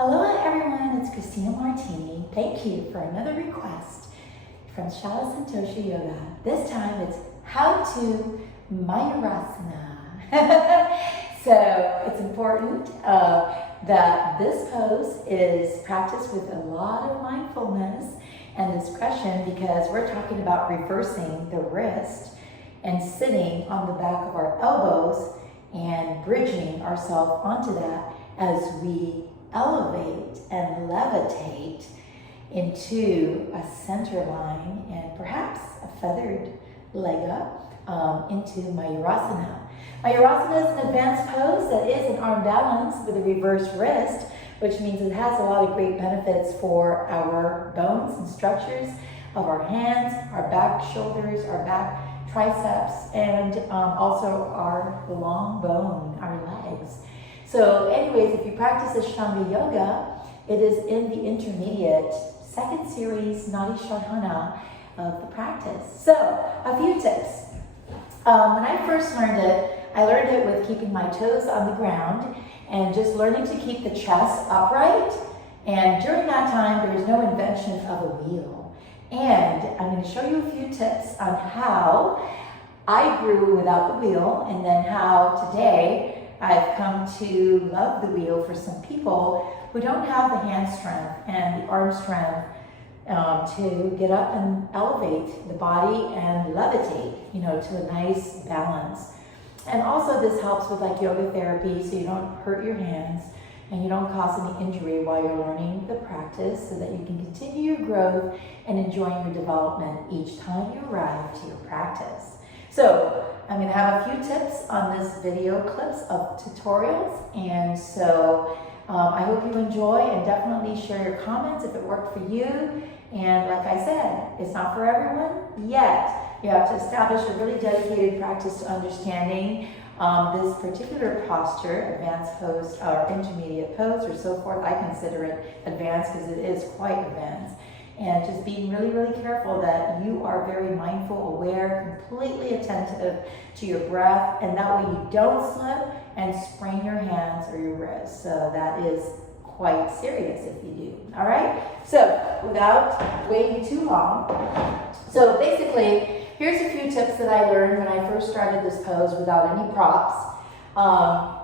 Aloha everyone, it's Christina Martini. Thank you for another request from Shala Santosha Yoga. This time it's how to Mayurasana. So it's important that this pose is practiced with a lot of mindfulness and discretion because we're talking about reversing the wrist and sitting on the back of our elbows and bridging ourselves onto that as we elevate and levitate into a center line and perhaps a feathered leg up into Mayurasana. Mayurasana is an advanced pose that is an arm balance with a reversed wrist, which means it has a lot of great benefits for our bones and structures of our hands, our back shoulders, our back triceps, and also our long bone, our legs. So anyways, if you practice Ashtanga yoga, it is in the intermediate second series, Nadi Shodhana, of the practice. So a few tips. When I first learned it, I learned it with keeping my toes on the ground and just learning to keep the chest upright. And during that time, there was no invention of a wheel. And I'm going to show you a few tips on how I grew without the wheel and then how today I've come to love the wheel for some people who don't have the hand strength and the arm strength to get up and elevate the body and levitate, to a nice balance. And also this helps with like yoga therapy so you don't hurt your hands and you don't cause any injury while you're learning the practice so that you can continue your growth and enjoying your development each time you arrive to your practice. So I'm going to have a few tips on this video clips of tutorials, and so I hope you enjoy and definitely share your comments if it worked for you. And like I said, it's not for everyone yet. You have to establish a really dedicated practice to understanding this particular posture, advanced pose or intermediate pose or so forth. I consider it advanced because it is quite advanced. And just being really, really careful that you are very mindful, aware, completely attentive to your breath, and that way you don't slip and sprain your hands or your wrists. So that is quite serious if you do. All right? So without waiting too long, so basically, here's a few tips that I learned when I first started this pose without any props.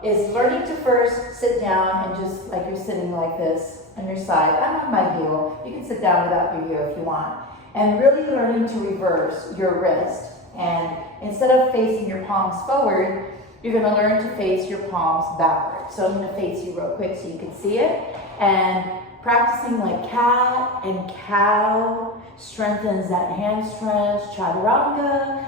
Is learning to first sit down and just like you're sitting like this on your side. I'm on my heel. You can sit down without your heel if you want. And really learning to reverse your wrist. And instead of facing your palms forward, you're going to learn to face your palms backward. So I'm going to face you real quick so you can see it. And practicing like cat and cow strengthens that hand strength. Chaturanga,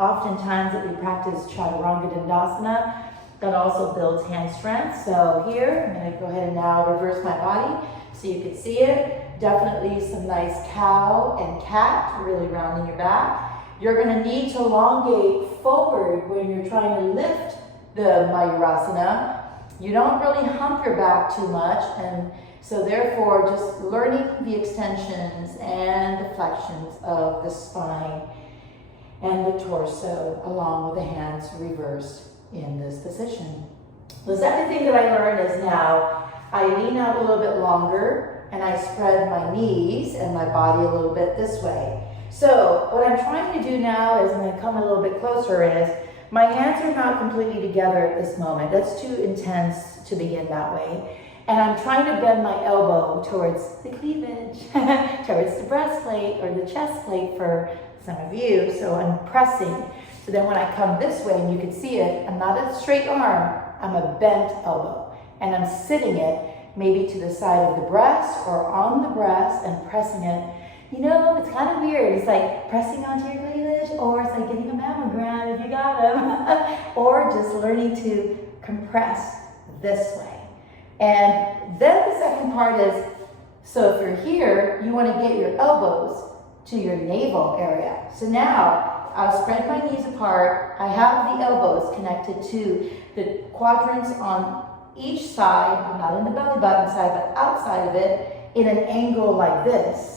oftentimes that we practice Chaturanga Dandasana, that also builds hand strength. So here, I'm going to go ahead and now reverse my body so you can see it. Definitely some nice cow and cat, really rounding your back. You're going to need to elongate forward when you're trying to lift the Mayurasana. You don't really hump your back too much, and so therefore just learning the extensions and the flexions of the spine and the torso along with the hands reversed in this position. The second thing that I learned is now I lean out a little bit longer and I spread my knees and my body a little bit this way. So what I'm trying to do now is I'm going to come a little bit closer is my hands are not completely together at this moment. That's too intense to begin that way. And I'm trying to bend my elbow towards the cleavage, towards the breastplate or the chest plate for some of you. So I'm pressing. So then when I come this way, and you can see it, I'm not a straight arm, I'm a bent elbow. And I'm sitting it maybe to the side of the breast or on the breast and pressing it. It's kind of weird. It's like pressing onto your cleavage, or it's like getting a mammogram if you got them, or just learning to compress this way. And then the second part is, so if you're here, you want to get your elbows to your navel area. So now I'll spread my knees apart. I have the elbows connected to the quadrants on each side, not in the belly button side, but outside of it in an angle like this.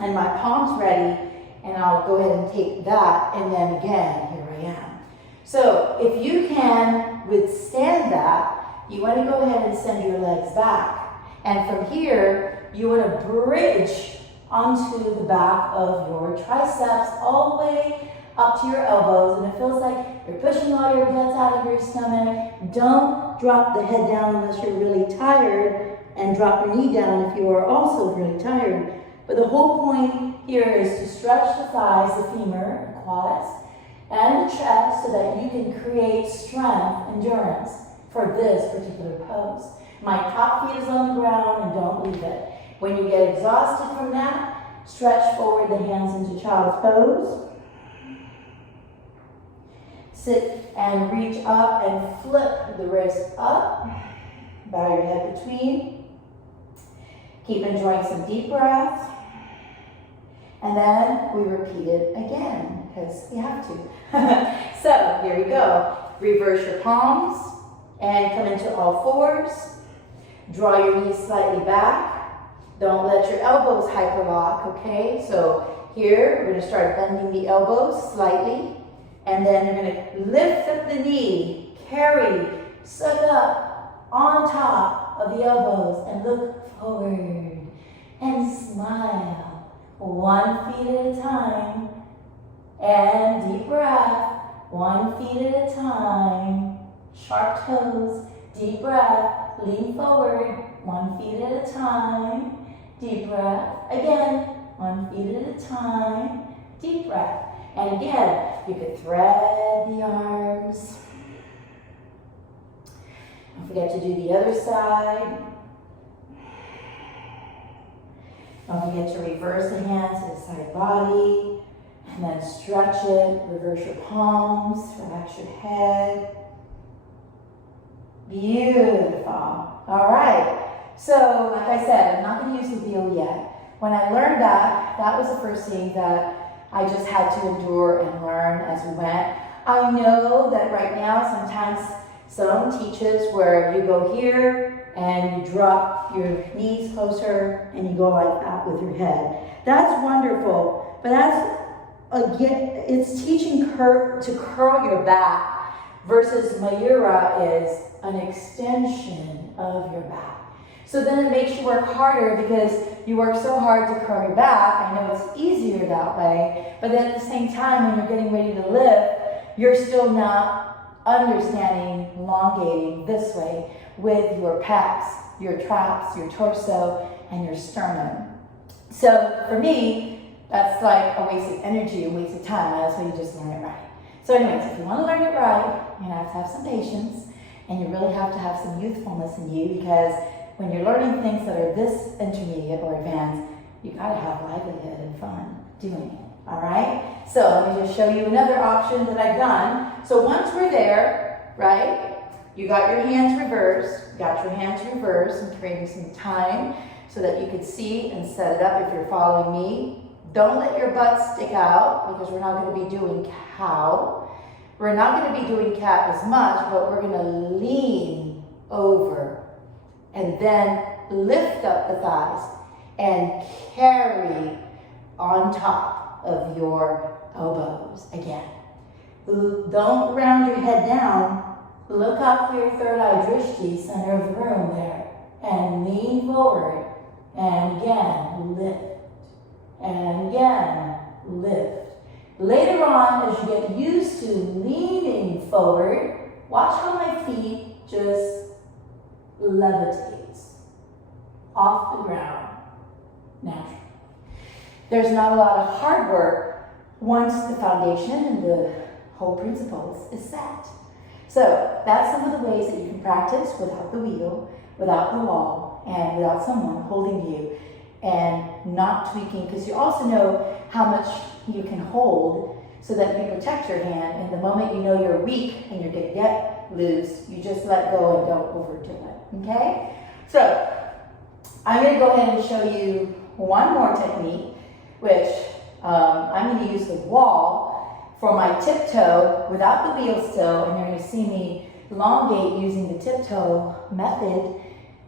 And my palms ready, and I'll go ahead and take that, and then again, here I am. So if you can withstand that, you want to go ahead and send your legs back. And from here, you want to bridge onto the back of your triceps all the way up to your elbows. And it feels like you're pushing all your guts out of your stomach. Don't drop the head down unless you're really tired, and drop your knee down if you are also really tired. But the whole point here is to stretch the thighs, the femur, the quads, and the chest so that you can create strength, endurance for this particular pose. My top feet is on the ground and don't leave it. When you get exhausted from that, stretch forward the hands into child's pose. Sit and reach up and flip the wrist up. Bow your head between. Keep enjoying some deep breaths. And then we repeat it again, because we have to. So here we go. Reverse your palms and come into all fours. Draw your knees slightly back. Don't let your elbows hyperlock, okay? So here, we're gonna start bending the elbows slightly. And then you're gonna lift up the knee, carry, suck up on top of the elbows and look forward and smile. 1 feet at a time, and deep breath, 1 feet at a time, sharp toes, deep breath, lean forward, 1 feet at a time, deep breath, again, 1 feet at a time, deep breath, and again, you could thread the arms. Don't forget to do the other side. Don't forget to reverse the hands to the side body, and then stretch it, reverse your palms, relax your head. Beautiful. All right. So, like I said, I'm not going to use the wheel yet. When I learned that, that was the first thing that I just had to endure and learn as we went. I know that right now, sometimes some teaches where you go here, and you drop your knees closer and you go like that with your head. That's wonderful, but that's, again, it's teaching to curl your back versus mayura is an extension of your back. So then it makes you work harder because you work so hard to curl your back. I know it's easier that way, but then at the same time when you're getting ready to lift, you're still not understanding elongating this way with your pecs, your traps, your torso, and your sternum. So for me, that's like a waste of energy, a waste of time. That's why you just learn it right. So anyways, if you want to learn it right, you have to have some patience, and you really have to have some youthfulness in you, because when you're learning things that are this intermediate or advanced, you gotta have livelihood and fun doing it, all right? So let me just show you another option that I've done. So once we're there, right, you got your hands reversed, and creating some time so that you could see and set it up if you're following me. Don't let your butt stick out because we're not going to be doing cow. We're not going to be doing cat as much, but we're going to lean over and then lift up the thighs and carry on top of your elbows again. Don't round your head down. Look up for your third eye drishti, center of the room there, and lean forward, and again, lift, and again, lift. Later on, as you get used to leaning forward, watch how my feet just levitates off the ground naturally. There's not a lot of hard work once the foundation and the whole principles is set. So that's some of the ways that you can practice without the wheel, without the wall, and without someone holding you and not tweaking, because you also know how much you can hold so that you protect your hand. And the moment you know you're weak and you're going to get loose, you just let go and don't overdo it, okay? So I'm going to go ahead and show you one more technique, which I'm going to use the wall for my tiptoe without the wheel still, and you're going to see me elongate using the tiptoe method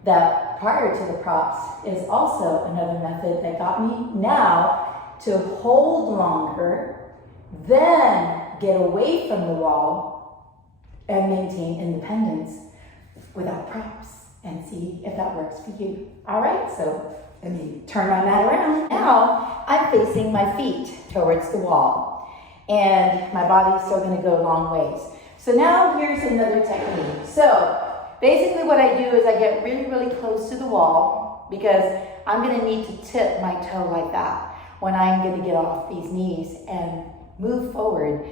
that prior to the props is also another method that got me now to hold longer, then get away from the wall and maintain independence without props and see if that works for you. All right, so let me turn my mat around. Now I'm facing my feet towards the wall and my body's still gonna go long ways. So now here's another technique. So basically what I do is I get really, really close to the wall because I'm gonna need to tip my toe like that when I'm gonna get off these knees and move forward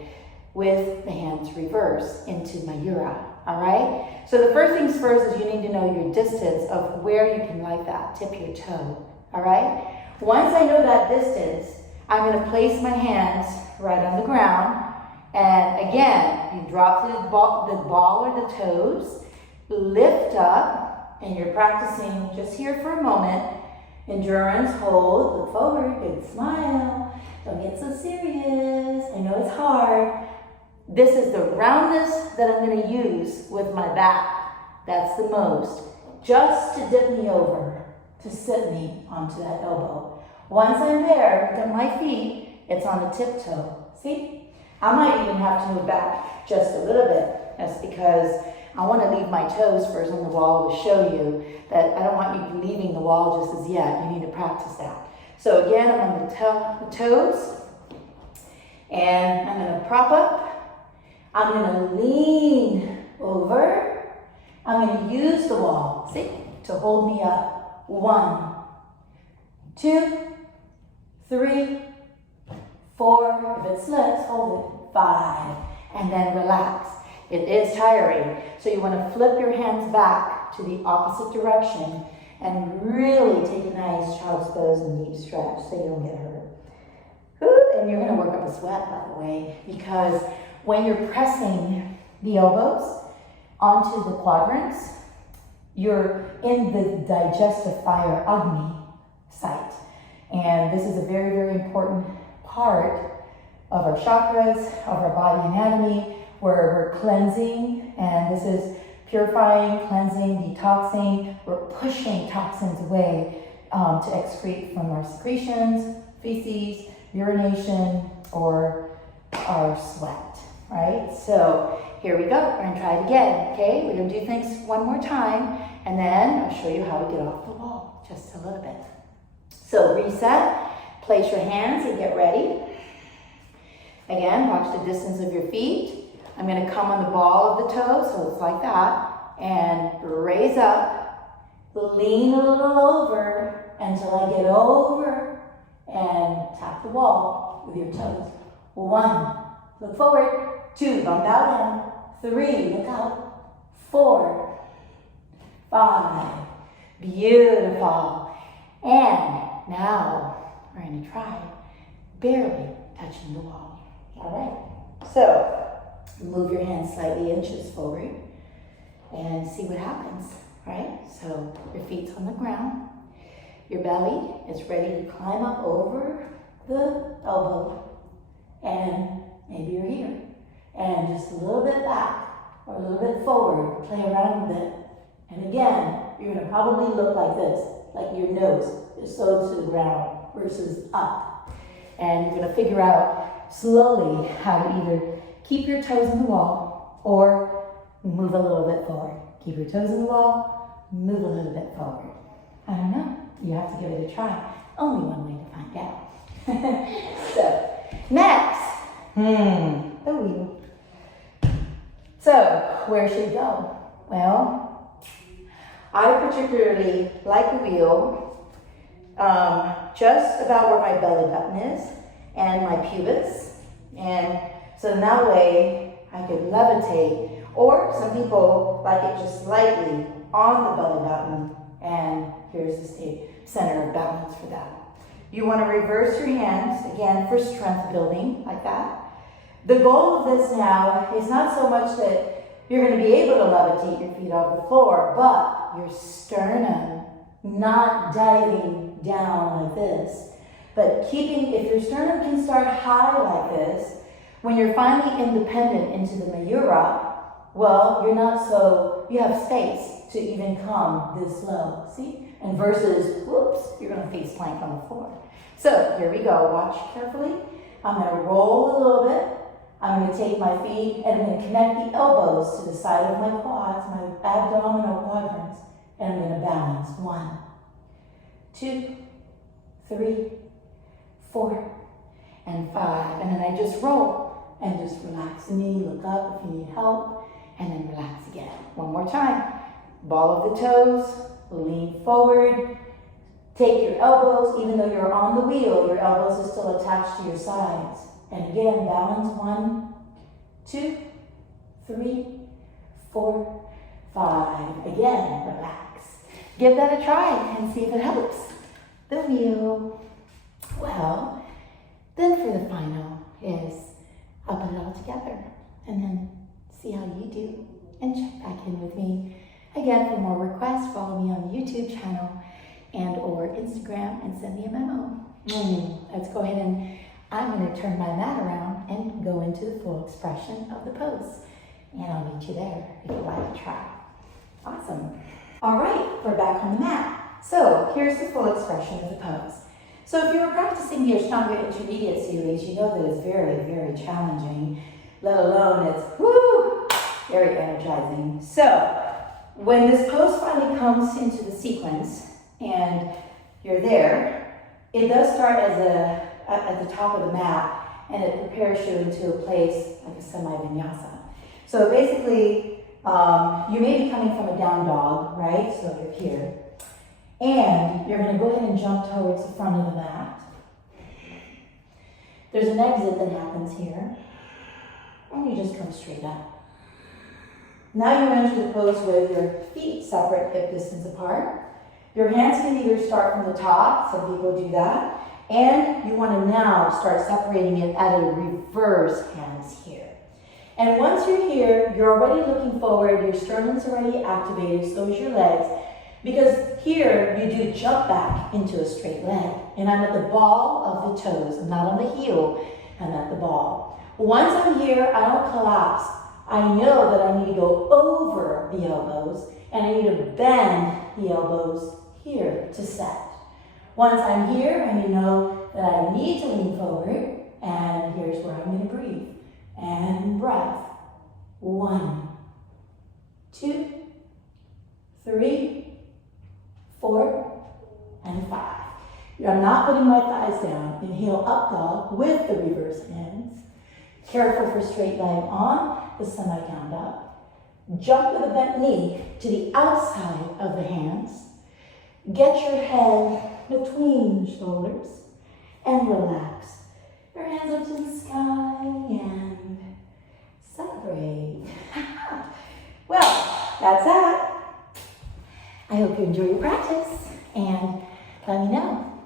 with the hands reverse into mayura, all right? So the first things first is you need to know your distance of where you can like that, tip your toe, all right? Once I know that distance, I'm gonna place my hands right on the ground, and again, you drop the ball or the toes, lift up, and you're practicing just here for a moment. Endurance, hold, look forward, good smile. Don't get so serious. I know it's hard. This is the roundness that I'm going to use with my back. That's the most. Just to dip me over, to sit me onto that elbow. Once I'm there, with my feet, it's on the tiptoe. See? I might even have to move back just a little bit. That's because I want to leave my toes first on the wall to show you that I don't want you leaving the wall just as yet. You need to practice that. So again, I'm on the toes, and I'm going to prop up. I'm going to lean over. I'm going to use the wall, see, to hold me up. 1, 2, 3, 4. If it slips, hold it. 5, and then relax. It is tiring, so you want to flip your hands back to the opposite direction and really take a nice child's pose and deep stretch so you don't get hurt. Woo, and you're going to work up a sweat, by the way, because when you're pressing the elbows onto the quadrants, you're in the digestive fire Agni site. And this is a very, very important part of our chakras, of our body anatomy, where we're cleansing, and this is purifying, cleansing, detoxing. We're pushing toxins away to excrete from our secretions, feces, urination, or our sweat, right? So here we go. We're gonna try it again, okay? We're gonna do things one more time, and then I'll show you how to get off the wall, just a little bit. So reset, place your hands and get ready. Again, watch the distance of your feet. I'm going to come on the ball of the toe, so it's like that, and raise up, lean a little over until I get over and tap the wall with your toes. 1, look forward. 2, don't bow down. 3, look out. 4, 5, beautiful. And now we're going to try barely touching the wall. All right, so move your hands slightly inches forward and see what happens, right? So your feet's on the ground. Your belly is ready to climb up over the elbow, and maybe you're here. And just a little bit back or a little bit forward, play around with it. And again, you're gonna probably look like this, like your nose is sewed to the ground versus up. And you're gonna figure out slowly how to either keep your toes in the wall or move a little bit forward. Keep your toes in the wall, move a little bit forward. I don't know. You have to give it a try. Only one way to find out. So, next, the wheel. So, where should we go? Well, I particularly like the wheel just about where my belly button is and my pubis. And so in that way, I could levitate. Or some people like it just slightly on the belly button, and here's the center of balance for that. You want to reverse your hands, again, for strength building, like that. The goal of this now is not so much that you're going to be able to levitate your feet off the floor, but your sternum not diving down like this, but keeping, if your sternum can start high like this, when you're finally independent into the mayura, well, you're not so, you have space to even come this low, see? And versus, whoops, you're gonna face plank on the floor. So here we go, watch carefully. I'm gonna roll a little bit. I'm going to take my feet and I'm going to connect the elbows to the side of my quads, my abdominal quadrants, and I'm going to balance. 1, 2, 3, 4, and 5. And then I just roll and just relax the knee, look up if you need help, and then relax again. One more time. Ball of the toes, lean forward. Take your elbows, even though you're on the wheel, your elbows are still attached to your sides. And again, balance. 1, 2, 3, 4, 5. Again, relax. Give that a try and see if it helps. The wheel. Well, then for the final is I'll put it all together and then see how you do and check back in with me. Again, for more requests, follow me on the YouTube channel and or Instagram and send me a memo. Let's go ahead and I'm going to turn my mat around and go into the full expression of the pose. And I'll meet you there if you'd like to try. Awesome. All right, we're back on the mat. So here's the full expression of the pose. So if you were practicing the Ashtanga Intermediate series, you know that it's very, very challenging, let alone it's very energizing. So when this pose finally comes into the sequence and you're there, it does start as at the top of the mat and it prepares you into a place like a semi-vinyasa. So basically, you may be coming from a down dog, right? So you're here. And you're going to go ahead and jump towards the front of the mat. There's an exit that happens here. And you just come straight up. Now you enter the pose with your feet separate, hip distance apart. Your hands can either start from the top, some people do that, and you want to now start separating it at a reverse hands here. And once you're here, you're already looking forward, your sternum's already activated, so is your legs, because here you do jump back into a straight leg. And I'm at the ball of the toes, I'm not on the heel, I'm at the ball. Once I'm here, I don't collapse. I know that I need to go over the elbows and I need to bend the elbows here to set. Once I'm here and you know that I need to lean forward, and here's where I'm going to breathe. And breath. 1, 2, 3, 4, and 5. I'm not putting my thighs down. Inhale up dog with the reverse hands. Careful for straight leg on the semi-down dog. Jump with a bent knee to the outside of the hands. Get your head between the shoulders and relax. Your hands up to the sky and celebrate. Well, that's that. I hope you enjoy your practice and let me know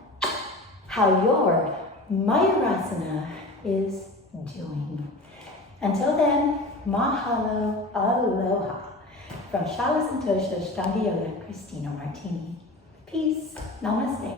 how your Mayurasana is doing. Until then, mahalo, aloha. From Shala Santosha Ashtanga Yoga, Christina Martini. Peace. Namaste.